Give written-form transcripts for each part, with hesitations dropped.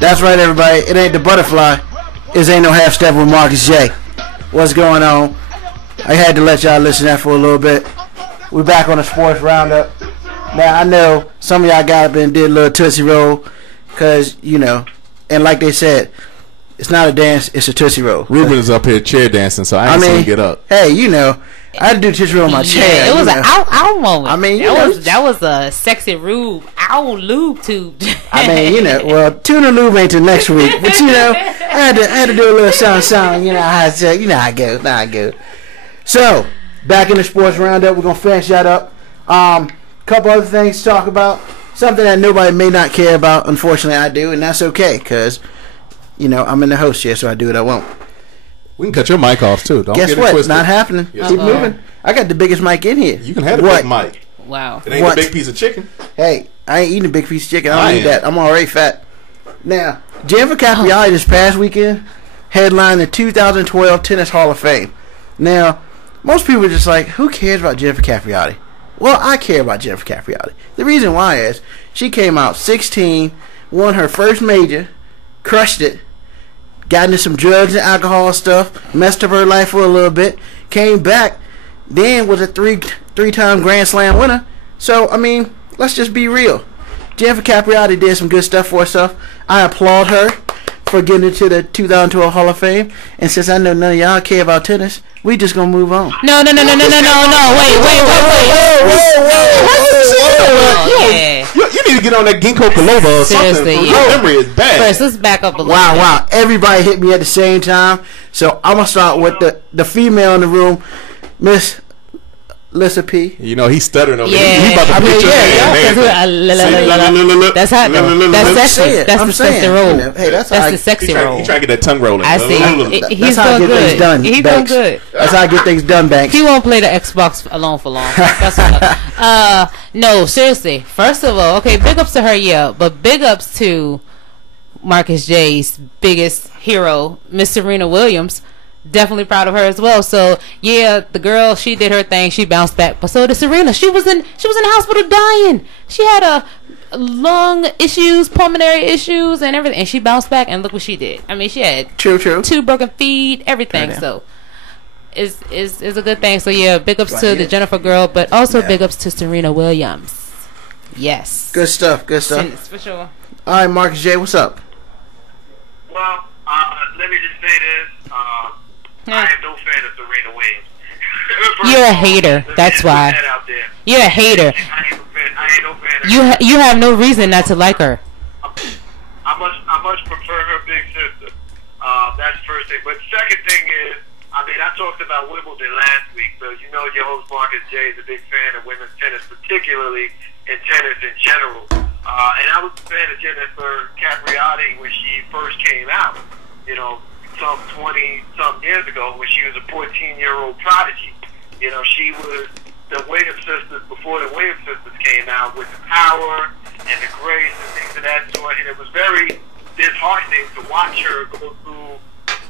That's right, everybody. It ain't the butterfly. It ain't no half step with Marcus J. What's going on? I had to let y'all listen to that for a little bit. We're back on the sports roundup. Now I know some of y'all got up and did a little Tootsie Roll, cause you know, and like they said, it's not a dance, it's a Tootsie Roll. Ruben is up here chair dancing, so I ain't seen him get up. Hey, you know, I had to do Tootsie Roll in my chair. It was an ow moment. I mean, that was a sexy Rube ow lube tube. I mean, you know, well, tuna lube ain't till next week, but you know, I had to do a little song. You know how I go. So back in the sports roundup, we're gonna finish that up. Couple other things to talk about. Something that nobody may not care about. Unfortunately, I do, and that's okay, because, you know, I'm in the host here, so I do what I want. We can cut your mic off, too. Don't Guess get what? it twisted. Not happening. Yes. Keep moving. I got the biggest mic in here. You can have a big mic. Wow. It ain't a big piece of chicken. Hey, I ain't eating a big piece of chicken. I don't eat that. I'm already fat. Now, Jennifer Capriati this past weekend headlined the 2012 Tennis Hall of Fame. Now, most people are just like, who cares about Jennifer Capriati? Well, I care about Jennifer Capriati. The reason why is she came out 16, won her first major, crushed it, got into some drugs and alcohol stuff, messed up her life for a little bit, came back, then was a three-time Grand Slam winner. So, I mean, let's just be real. Jennifer Capriati did some good stuff for herself. I applaud her for getting into the 2012 Hall of Fame. And since I know none of y'all care about tennis, we just gonna move on. No. Wait. You need to get on that ginkgo biloba or something. Your memory is bad. First, let's back up a little. Wow. Everybody hit me at the same time. So I'm gonna start with the female in the room, Miss Lissa P. You know, he's stuttering over here. He's about to put your hand. That's hot though. That's sexy. That's the sexy roll. Hey, that's the sexy roll. He's trying to get that tongue rolling. I see. He's doing good. He's doing good. That's how I get things done, Banks. He won't play the Xbox alone for long. That's all. No, seriously. First of all, okay, big ups to her, yeah, but big ups to Marcus J's biggest hero, Miss Serena Williams. Definitely proud of her as well. So yeah, the girl, she did her thing, she bounced back, but so did Serena. She was in the hospital dying. She had a lung issues, pulmonary issues, and everything, and she bounced back, and look what she did. I mean, she had true 2 broken feet, everything. So is a good thing. So yeah, big ups to the Jennifer girl, but also big ups to Serena Williams. Yes, good stuff. For sure. All right, Marcus J, what's up? Well, let me just say this. I am no fan of Serena Williams. You're a hater. That's why. You're a hater. I ain't no fan of her. You have no reason not to like her. I much prefer her big sister. That's the first thing. But the second thing is, I mean, I talked about Wimbledon last week, so you know your host Marcus J is a big fan of women's tennis, particularly in tennis in general. And I was a fan of Jennifer Capriati when she first came out, you know, some 20-some years ago when she was a 14-year-old prodigy. You know, she was the Williams sisters before the Williams sisters came out with the power and the grace and things of that sort. And it was very disheartening to watch her go through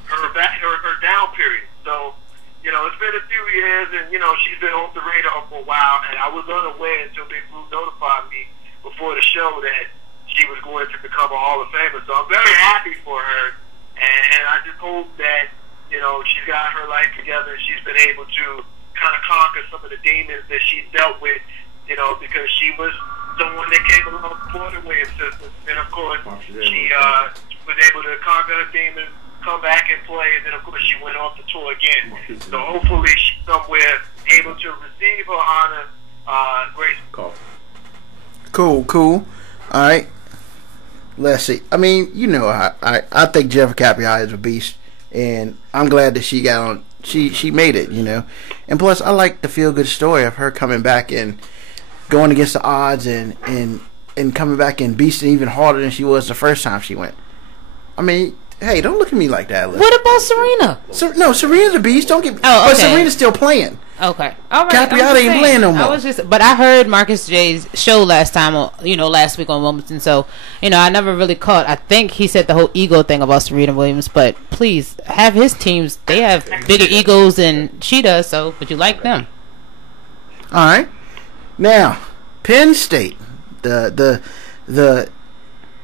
her down period. So, you know, it's been a few years, and, you know, she's been off the radar for a while, and I was unaware until Big Blue notified me before the show that she was going to become a Hall of Famer. So I'm very happy for her. And I just hope that, you know, she's got her life together and she's been able to kind of conquer some of the demons that she's dealt with, you know, because she was someone that came along before the Williams sisters. And, of course, she was able to conquer her demons, come back and play, and then, of course, she went off the tour again. So hopefully she's somewhere able to receive her honor. Great. Cool. All right. Let's see. I mean, you know, I think Jennifer Capriati is a beast, and I'm glad that she got on. She made it, you know, and plus I like the feel good story of her coming back and going against the odds and coming back and beasting even harder than she was the first time she went. I mean, hey, don't look at me like that. What about Serena? No, Serena's a beast. Don't get. Oh, okay. But Serena's still playing. Okay, all right. Capriati ain't playing no more. But I heard Marcus J's show last week on Wilmington. So, you know, I never really caught. I think he said the whole ego thing about Serena Williams. But please have his teams. They have bigger egos than she does. So, but you like them. All right. Now, Penn State, the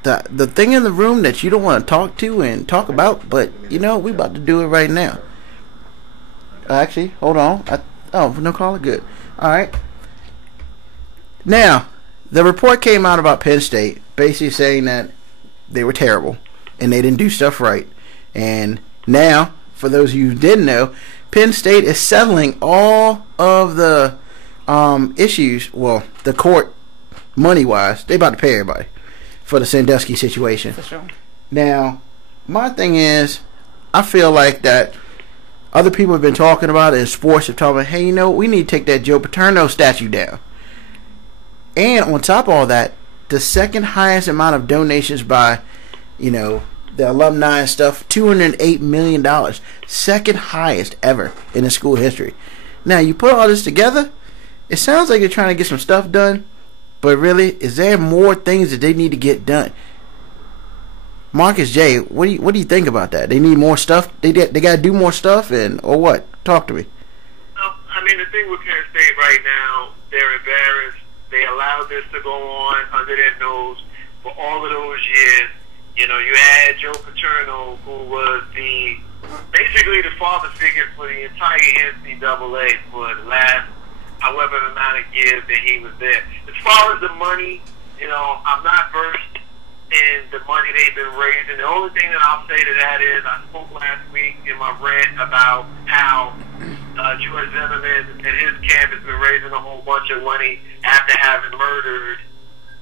the thing in the room that you don't want to talk to and talk about, but we about to do it right now. Actually, hold on. No caller, good. All right. Now, the report came out about Penn State, basically saying that they were terrible and they didn't do stuff right. And now, for those of you who didn't know, Penn State is settling all of the issues. Well, the court, money-wise, they about to pay everybody for the Sandusky situation. For sure. Now, my thing is, I feel like that other people have been talking about it in sports, have talked about, hey, we need to take that Joe Paterno statue down. And on top of all that, the second highest amount of donations by, the alumni and stuff, $208 million. Second highest ever in the school history. Now, you put all this together, it sounds like you're trying to get some stuff done, but really, is there more things that they need to get done? Marcus J., what do you think about that? They need more stuff? They got to do more stuff, or what? Talk to me. The thing with Penn State right now, they're embarrassed. They allowed this to go on under their nose for all of those years. You had Joe Paterno, who was basically the father figure for the entire NCAA for the last however amount of years that he was there. As far as the money, I'm not versed in the money they've been raising. The only thing that I'll say to that is I spoke last week in my rant about how George Zimmerman and his camp has been raising a whole bunch of money after having murdered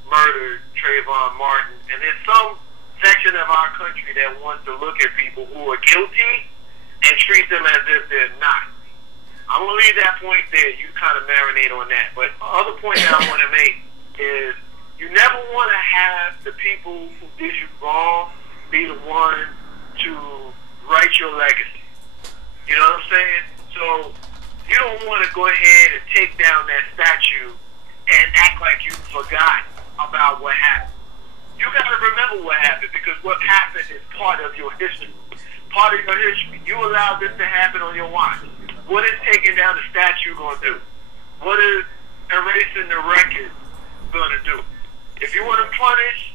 Trayvon Martin. And there's some section of our country that wants to look at people who are guilty and treat them as if they're not. I'm going to leave that point there. You kind of marinate on that. But the other point that I want to make is you never want to have the people who did you wrong be the one to write your legacy. You know what I'm saying? So you don't want to go ahead and take down that statue and act like you forgot about what happened. You got to remember what happened, because what happened is part of your history. Part of your history. You allowed this to happen on your watch. What is taking down the statue going to do? What is erasing the record going to do? If you want to punish,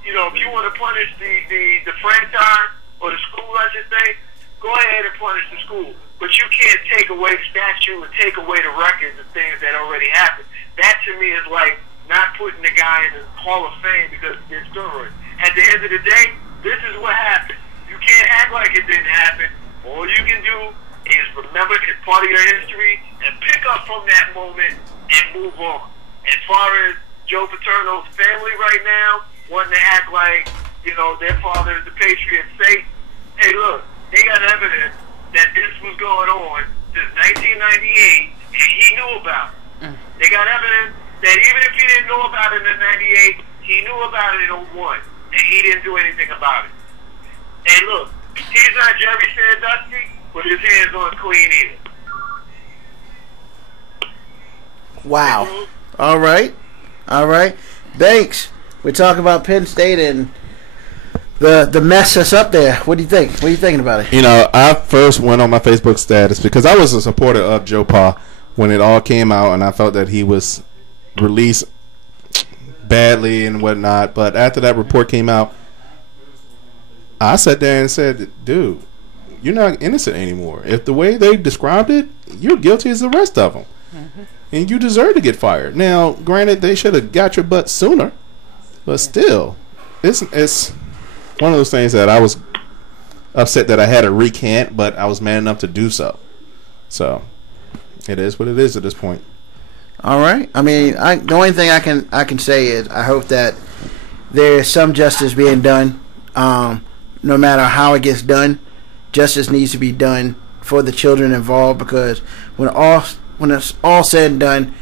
the franchise or the school, I should say, go ahead and punish the school. But you can't take away statue and take away the records and things that already happened. That to me is like not putting the guy in the Hall of Fame because he did steroids. At the end of the day, this is what happened. You can't act like it didn't happen. All you can do is remember it's part of your history and pick up from that moment and move on. As far as Joe Paterno's family right now wanting to act like, their father is the Patriot state, hey, look, they got evidence that this was going on since 1998, and he knew about it. They got evidence that even if he didn't know about it in 98, he knew about it in 01, and he didn't do anything about it. And look, he's not Jerry Sandusky, but his hands aren't clean either. Wow. All right. Thanks. We're talking about Penn State and the mess that's up there. What do you think? What are you thinking about it? I first went on my Facebook status because I was a supporter of Joe Pa when it all came out, and I felt that he was released badly and whatnot. But after that report came out, I sat there and said, dude, you're not innocent anymore. If the way they described it, you're guilty as the rest of them. Mm-hmm. And you deserve to get fired. Now, granted, they should have got your butt sooner, but still, it's one of those things that I was upset that I had to recant, but I was man enough to do so. So, it is what it is at this point. All right. The only thing I can say is I hope that there is some justice being done. No matter how it gets done, justice needs to be done for the children involved, because when it's all said and done,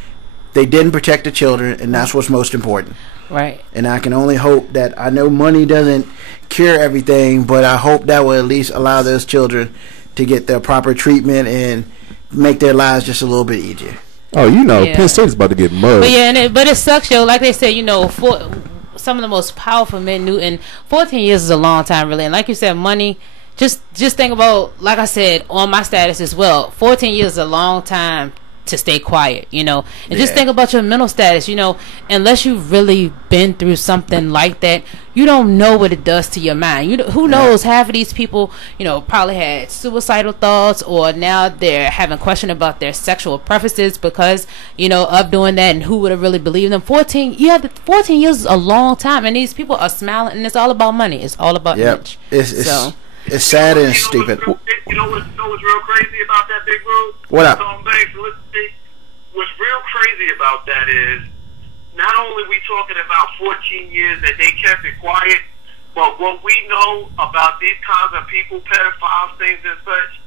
they didn't protect the children, and that's what's most important. Right. And I can only hope that, I know money doesn't cure everything, but I hope that will at least allow those children to get their proper treatment and make their lives just a little bit easier. Oh, Penn State is about to get murdered. But it sucks, yo. Like they said, for some of the most powerful men knew, and 14 years is a long time, really. And like you said, money. Just think about, like I said, on my status as well. 14 years is a long time to stay quiet, you know, and just Yeah. think about your mental status, you know, unless you've really been through something like that, you don't know what it does to your mind. Who knows, half of these people, you know, probably had suicidal thoughts, or now they're having question about their sexual preferences because, you know, of doing that, and who would have really believed them. 14 years is a long time, and these people are smiling, and it's all about money. It's all about image. It's sad and stupid. You know what's real crazy about that, Big Rude? What up? Tom Banks, listen to me. What's real crazy about that is not only we talking about 14 years that they kept it quiet, but what we know about these kinds of people, pedophiles, things and such,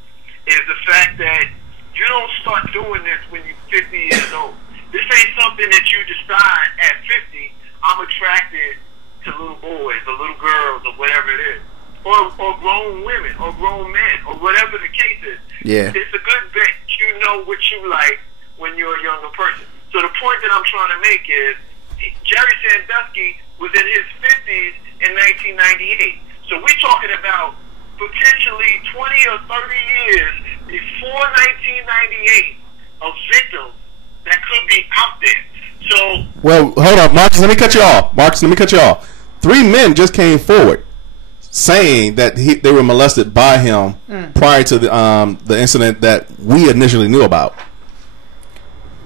is the fact that you don't start doing this when you're 50 years old. This ain't something that you decide at 50, I'm attracted to little boys or little girls or whatever it is. Or grown women, or grown men, or whatever the case is. Yeah. It's a good bet you know what you like when you're a younger person. So the point that I'm trying to make is Jerry Sandusky was in his 50s in 1998. So we're talking about potentially 20 or 30 years before 1998 of victims that could be out there. So, well, hold on, Marcus. Let me cut you off. 3 men just came forward saying that they were molested by him prior to the incident that we initially knew about.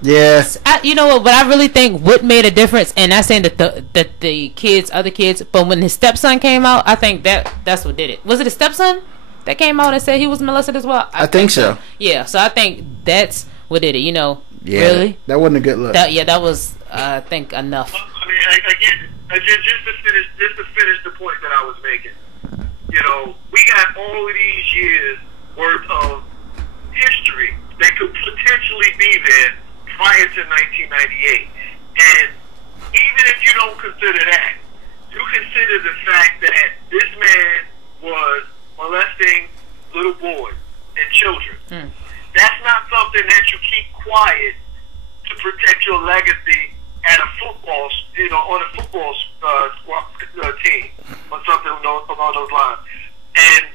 Yes. You know what I really think what made a difference, and not saying that the other kids, but when his stepson came out, I think that's what did it. Was it his stepson that came out and said he was molested as well? I think so. Yeah, so I think that's what did it, you know. Yeah, really? That wasn't a good look. That was, I think, enough. I mean, again, just to finish the point that I was making. You know, we got all of these years worth of history that could potentially be there prior to 1998. And even if you don't consider that, you consider the fact that this man was molesting little boys and children. That's not something that you keep quiet to protect your legacy at a football, you know, on a football team or something along those lines. And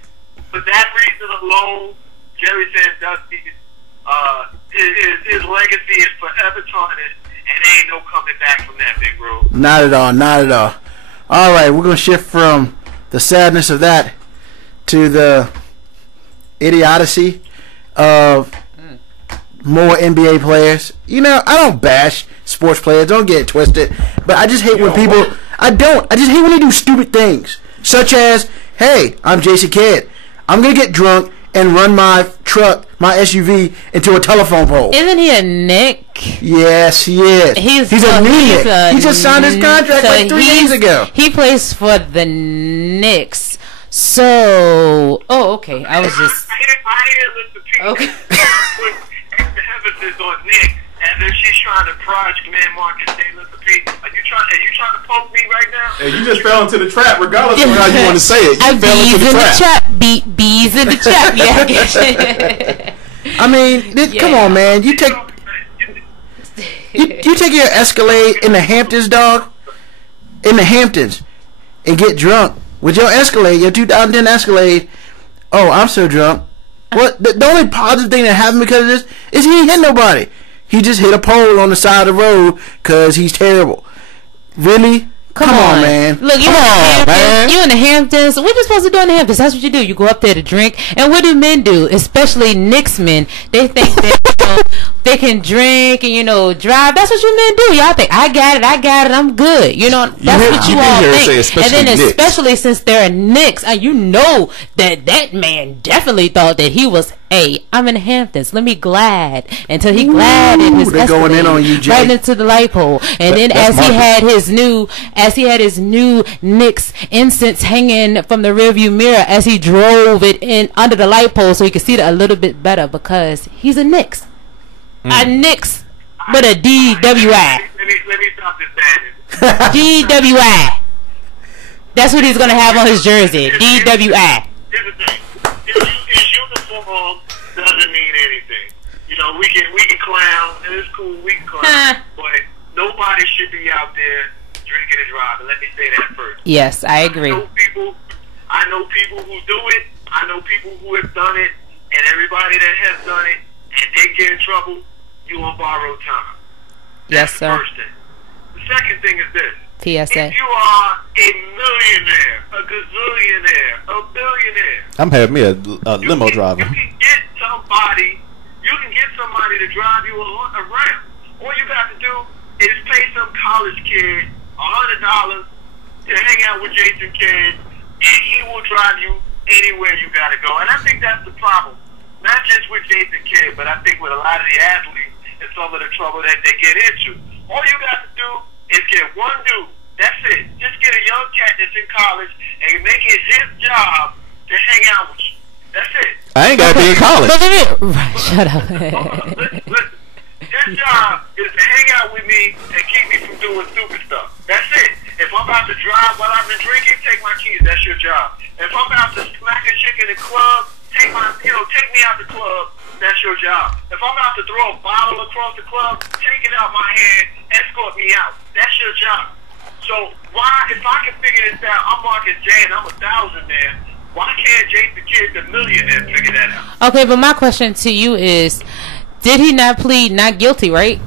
for that reason alone, Jerry Sandusky, his legacy is forever tarnished, and there ain't no coming back from that, Big Bro. Not at all. Not at all. All right, we're gonna shift from the sadness of that to the idiocy of more NBA players. You know, I don't bash sports players. Don't get it twisted. But I just hate when people. I just hate when they do stupid things, such as, hey, I'm Jason Kidd. I'm gonna get drunk and run my truck, my SUV, into a telephone pole. Isn't he a Knick? Yes, he is. He's a new Knick. He just signed his contract like 3 days ago. He plays for the Knicks. So, okay. I was just. I hear Mr. P. Okay. Put emphasis on Nick, and then she's trying to prod man Marcus. Say, Mr. P, are you trying to poke me right now? Hey, you just fell into the trap, regardless of how you want to say it. You fell into the trap. Bees in the trap. Yeah, I get it. I mean, come on, man. You take your Escalade in the Hamptons, dog. In the Hamptons, and get drunk with your Escalade, your 2010 Escalade. Oh, I'm so drunk. What? The only positive thing that happened because of this is he ain't hit nobody. He just hit a pole on the side of the road because he's terrible. Really? Come on, man. Look, you in the Hamptons. What you supposed to do in the Hamptons? That's what you do. You go up there to drink. And what do men do? Especially Knicks men. They think that they can drink and drive. That's what you men do. Y'all think I got it. I'm good. That's what you all think. And then especially since they're Knicks, you know that man definitely thought that he was. Hey, I'm in the Hamptons. Let me glide until he glided his They're going in on you, Jay. right into the light pole. And then as he had his new Knicks incense hanging from the rearview mirror as he drove it in under the light pole so he could see it a little bit better because he's a Knicks. A Knicks with a DWI. Let me stop this madness. DWI. That's what he's gonna have on his jersey. DWI. Here's the thing. His uniform doesn't mean anything. We can clown, and it's cool, we can clown, but nobody should be out there drinking and driving. Let me say that first. Yes, I agree. I know people who do it. I know people who have done it, and everybody that has done it, and they get in trouble, you on borrowed time. Yes, That's sir. the first thing. The second thing is this. PSA. If you are a millionaire, a gazillionaire, a billionaire, I'm having me a limo driver. You can get somebody to drive you around. All you got to do is pay some college kid $100 to hang out with Jason Kidd, and he will drive you anywhere you got to go. And I think that's the problem. Not just with Jason Kidd, but I think with a lot of the athletes and some of the trouble that they get into. All you got to do is get one dude. That's it. Just get a young cat that's in college and make it his job to hang out with you. That's it. I ain't got to be in college. Shut up. Listen. His job is to hang out with me and keep me from doing stupid stuff. That's it. If I'm about to drive while I've been drinking, take my keys. That's your job. If I'm about to smack a chick in the club, take me out the club. That's your job. If I'm about to throw a bottle across the club, take it out my hand, escort me out. That's your job. So why, if I can figure this out, I'm Marcus J and I'm 1,000 there. Why can't Jason Kidd, the millionaire, figure that out? Okay, but my question to you is, did he not plead not guilty, right?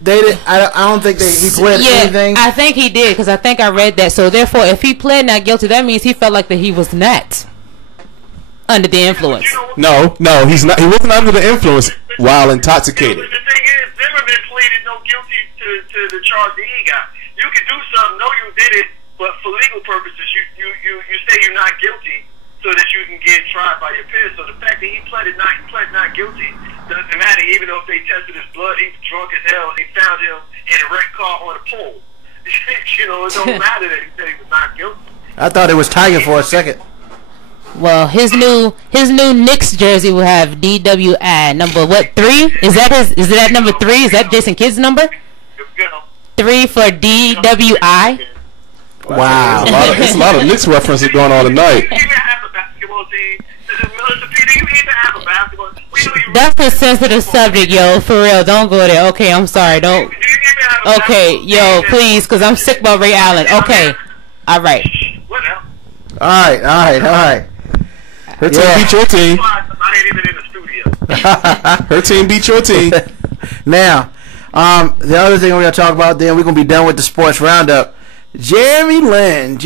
They did. I don't think he pled anything. I think he did because I think I read that. So therefore, if he pled not guilty, that means he felt like that he was not under the influence. No, he's not. He wasn't under the influence while intoxicated. The thing is, Zimmerman pleaded no guilty to the charge that he got. You can do something, know you did it, but for legal purposes, you say you're not guilty so that you can get tried by your peers. So the fact that he pled not guilty doesn't matter, even though if they tested his blood, he was drunk as hell, and they found him in a wrecked car on a pole. It don't matter that he said he was not guilty. I thought it was Tiger for a second. Well, his new Knicks jersey will have DWI number 3? Is that number 3? Is that Jason Kidd's number? 3 for DWI. Wow, it's a lot of Knicks references going on tonight. You even have a basketball team. You even have a basketball team. That's a sensitive subject, yo. For real, don't go there. Okay, I'm sorry. Don't. Okay, yo, please, because I'm sick about Ray Allen. Okay, all right. All right. Her team beat your team. I ain't even in the studio. Her team beat your team. Now, the other thing we're gonna talk about, then we're gonna be done with the sports roundup. Jeremy Lin,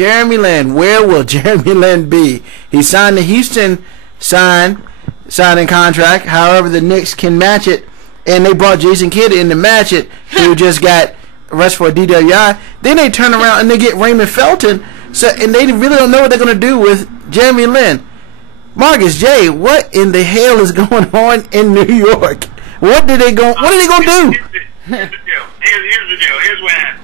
where will Jeremy Lin be? He signed the Houston signing contract. However, the Knicks can match it, and they brought Jason Kidd in to match it, who just got arrested for a DWI. Then they turn around and they get Raymond Felton. So, and they really don't know what they're gonna do with Jeremy Lin. Marcus J, what in the hell is going on in New York? What are they gonna do? Here's the deal. Here's what happened.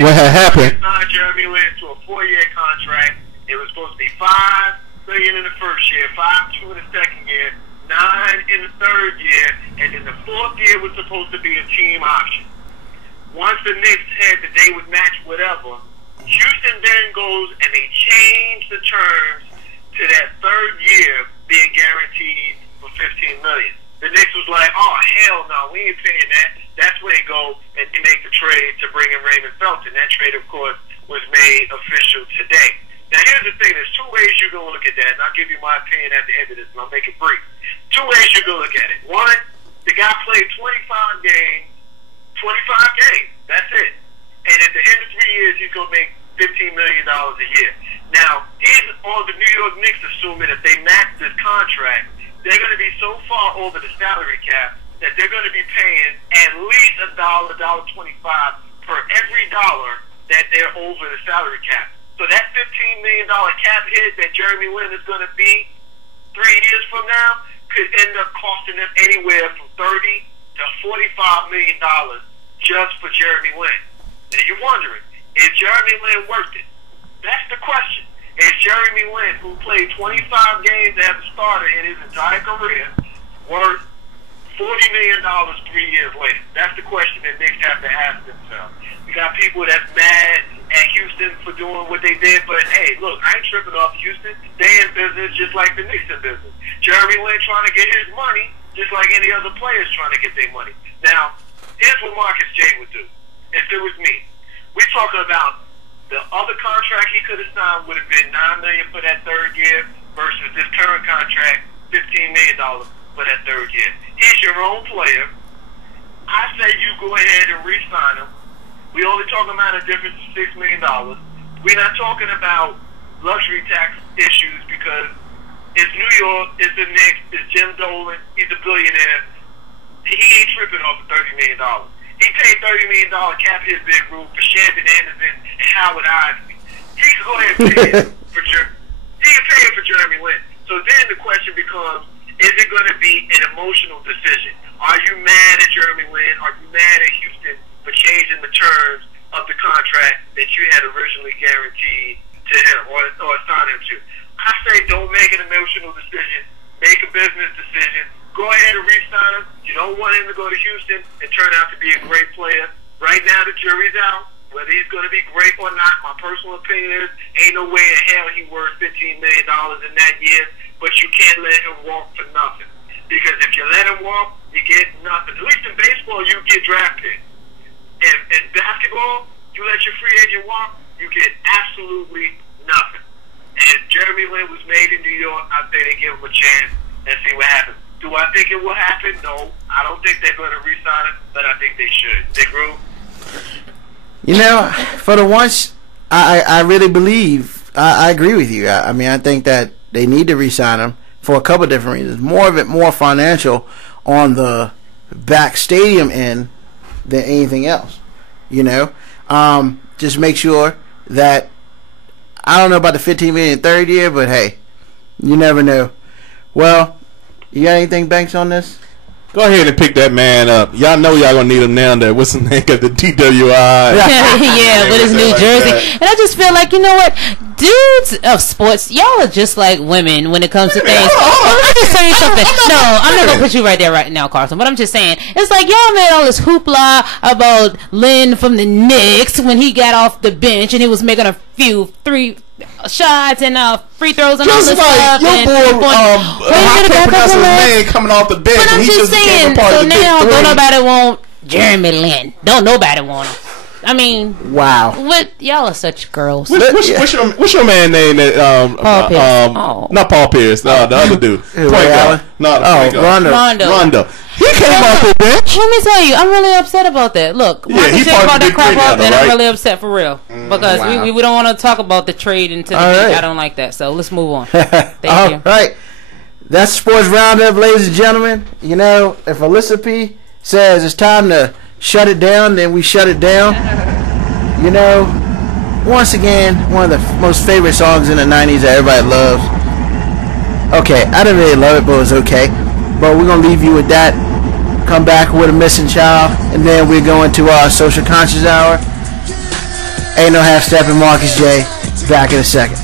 What had happened? They signed Jeremy Lin to a 4-year contract. It was supposed to be $5 million in the first year, $5.2 in the second year, $9 in the third year, and then the fourth year was supposed to be a team option. Once the Knicks said that they would match whatever, Houston then goes and they change the terms to that third year being guaranteed for $15 million. The Knicks was like, oh, hell no, we ain't paying that. That's where they go and they make the trade to bring in Raymond Felton. That trade, of course, was made official today. Now, here's the thing. There's two ways you can look at that, and I'll give you my opinion at the end of this, and I'll make it brief. Two ways you can look at it. One, the guy played 25 games. That's it. And at the end of 3 years, he's going to make $15 million a year. Now, he's on the New York Knicks assuming if they match this contract, they're going to be so far over the salary cap that they're going to be paying at least $1.25 per every dollar that they're over the salary cap. So that $15 million cap hit that Jeremy Lin is going to be 3 years from now could end up costing them anywhere from $30 to $45 million just for Jeremy Lin. And you're wondering, is Jeremy Lin worth it? That's the question. Is Jeremy Lin, who played 25 games as a starter in his entire career, worth $40 million 3 years later? That's the question that Knicks have to ask themselves. You got people that's mad at Houston for doing what they did, but hey, look, I ain't tripping off Houston. They in business just like the Knicks in business. Jeremy Lin trying to get his money just like any other players trying to get their money. Now, here's what Marcus J would do if it was me. We're talking about the other contract he could have signed would have been $9 million for that third year versus this current contract, $15 million. for that third year. He's your own player. I say you go ahead and re-sign him. We only talking about a difference of $6 million. We're not talking about luxury tax issues because it's New York, it's the Knicks, it's Jim Dolan, he's a billionaire. He ain't tripping off of $30 million. He paid $30 million cap his big room for Shandon Anderson and Howard Isley. He can go ahead and pay it for he can pay it for Jeremy Lin. So then the question becomes, is it going to be an emotional decision? Are you mad at Jeremy Lin? Are you mad at Houston for changing the terms of the contract that you had originally guaranteed to him or assigned him to? I say don't make an emotional decision. Make a business decision. Go ahead and re-sign him. You don't want him to go to Houston and turn out to be a great player. Right now the jury's out. Whether he's going to be great or not, my personal opinion is ain't no way in hell he worth $15 million in that year, but you can't let him walk for nothing. Because if you let him walk, you get nothing. At least in baseball, you get draft picks. In basketball, you let your free agent walk, you get absolutely nothing. And Jeremy Lin was made in New York. I say they give him a chance and see what happens. Do I think it will happen? No. I don't think they're going to re-sign him, but I think they should. They grew. You know, for the once, I really believe, I agree with you. I mean, I think that they need to re-sign him for a couple of different reasons. More of it more financial on the back stadium end than anything else. You know, just make sure that, I don't know about the $15 million third year, but hey, you never know. Well, you got anything, Banks, on this? Go ahead and pick that man up. Y'all know y'all gonna need him now. That what's the name of the DWI? Yeah, with his New Jersey. And I just feel like, you know what, dudes of sports, y'all are just like women when it comes to things. I'm just saying something. No, I'm not gonna put you right there right now, Carson. But I'm just saying, it's like y'all made all this hoopla about Lin from the Knicks when he got off the bench and he was making a few 3 shots and free throws and just all this like stuff. Your boy, I can't pronounce his name, coming off the bench. But I'm and he just became saying, a part so of the big now three. don't nobody want Jeremy Lin. Don't nobody want him. I mean, Wow. what, y'all are such girls. What's your man name? That Paul Pierce. Not Paul Pierce. The other dude. Point Ray guard. Allen? Rondo. He came off the bench. Let me tell you, I'm really upset about that. Look, Yeah, Marcus he just part brought of the that crap big three up, now, and right? I'm really upset for real because Wow. we don't want to talk about the trade into the All league. right. I don't like that. So let's move on. Thank All you. right. That's Sports Roundup, ladies and gentlemen. You know, if Alyssa P says it's time to shut it down, then we shut it down. You know, once again, one of the most favorite songs in the 90s that everybody loves. Okay, I didn't really love it, but it was okay. But we're going to leave you with that. Come back with a missing child, and then we're going to our social conscious hour. Ain't no half stepping. Marcus J. Back in a second.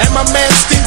And my man Steve